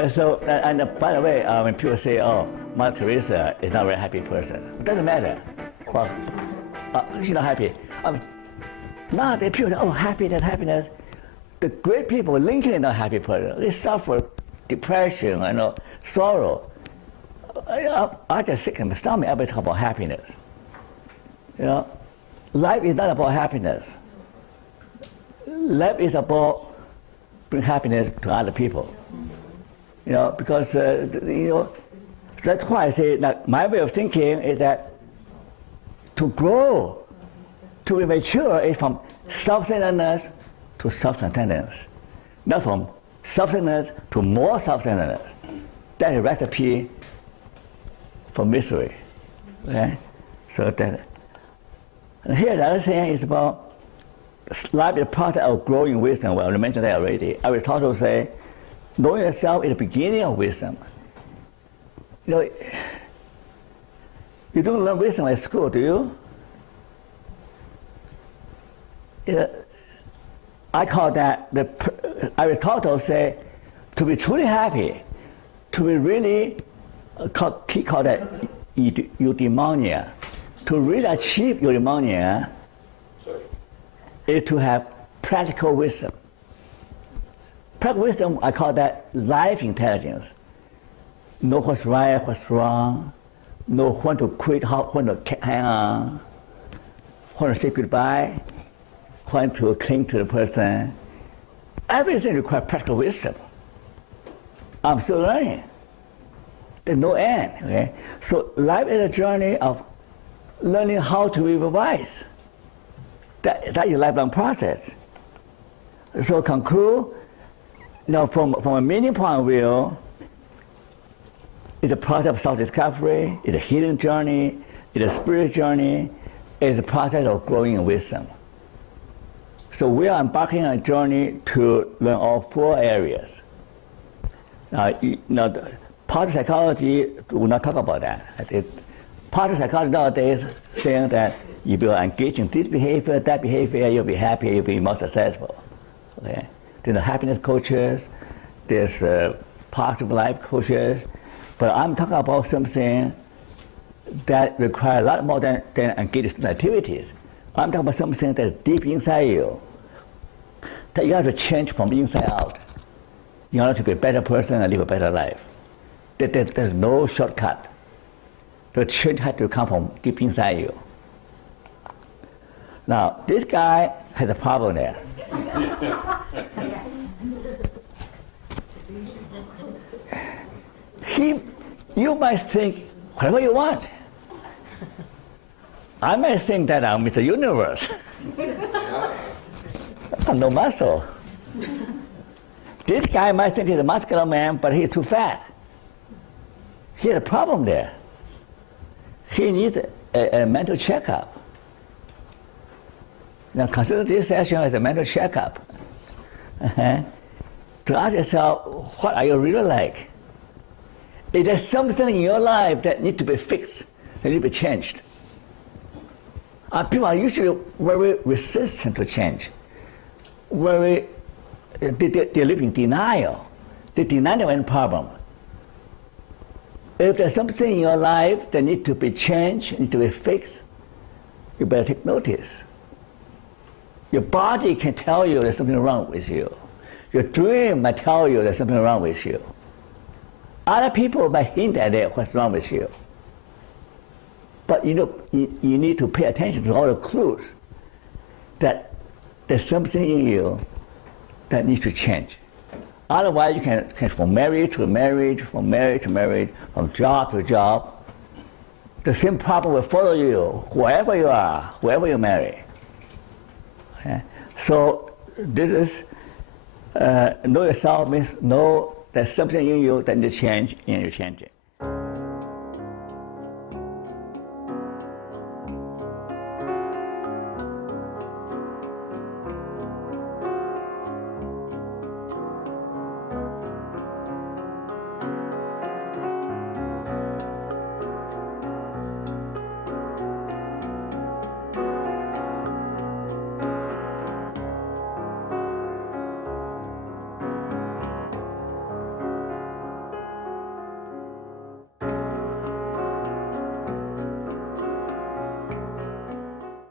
By the way, when people say, "Oh, Mother Teresa is not a very happy person," it doesn't matter. Well, she's not happy. Now the people say, "Oh, happiness." The great people, Lincoln is not a happy person. They suffer depression and sorrow. I just sick in my stomach. Everybody talk about happiness. Life is not about happiness. Life is about bring happiness to other people. Because that's why I say that my way of thinking is that to grow, to be mature, is from self-centeredness to self-centeredness, not from self-centeredness to more self-centeredness. That's a recipe for misery. Okay? So that. And here the other thing is about life is a process of growing wisdom. Well, I mentioned that already. Aristotle say, knowing yourself is the beginning of wisdom. You don't learn wisdom at school, do you? I call that, Aristotle say, to be truly happy, to be really, he called that eudaimonia. To really achieve eudaimonia is to have practical wisdom. Practical wisdom, I call that life intelligence. Know what's right, what's wrong, know when to quit, when to hang on, when to say goodbye, when to cling to the person. Everything requires practical wisdom. I'm still learning. There's no end. Okay? So life is a journey of learning how to be wise. That is a lifelong process. So conclude, from a meaning point of view, it's a process of self-discovery, it's a healing journey, it's a spiritual journey, it's a process of growing in wisdom. So we are embarking on a journey to learn all four areas. Positive psychology will not talk about that. Positive psychology nowadays saying that if you are engaged in this behavior, that behavior, you'll be happy, you'll be more successful. Okay? There's the happiness coaches, there's positive life coaches, but I'm talking about something that requires a lot more than engaged in activities. I'm talking about something that's deep inside you, that you have to change from the inside out in order to be a better person and live a better life. There's no shortcut. The change has to come from deep inside you. Now, this guy has a problem there. You might think whatever you want. I might think that I'm Mr. Universe. I'm no muscle. This guy might think he's a muscular man, but he's too fat. He has a problem there. He needs a mental checkup. Now consider this session as a mental checkup. To ask yourself, what are you really like? Is there something in your life that needs to be fixed, that needs to be changed? People are usually very resistant to change. They live in denial. They deny their own problem. If there's something in your life that needs to be changed, needs to be fixed, you better take notice. Your body can tell you there's something wrong with you. Your dream might tell you there's something wrong with you. Other people might hint at it, what's wrong with you. But you need to pay attention to all the clues that there's something in you that needs to change. Otherwise, you can from marriage to marriage, from marriage to marriage, from job to job. The same problem will follow you, wherever you are, wherever you marry. Okay? So this is, know yourself means know there's something in you that needs to change, and you change it.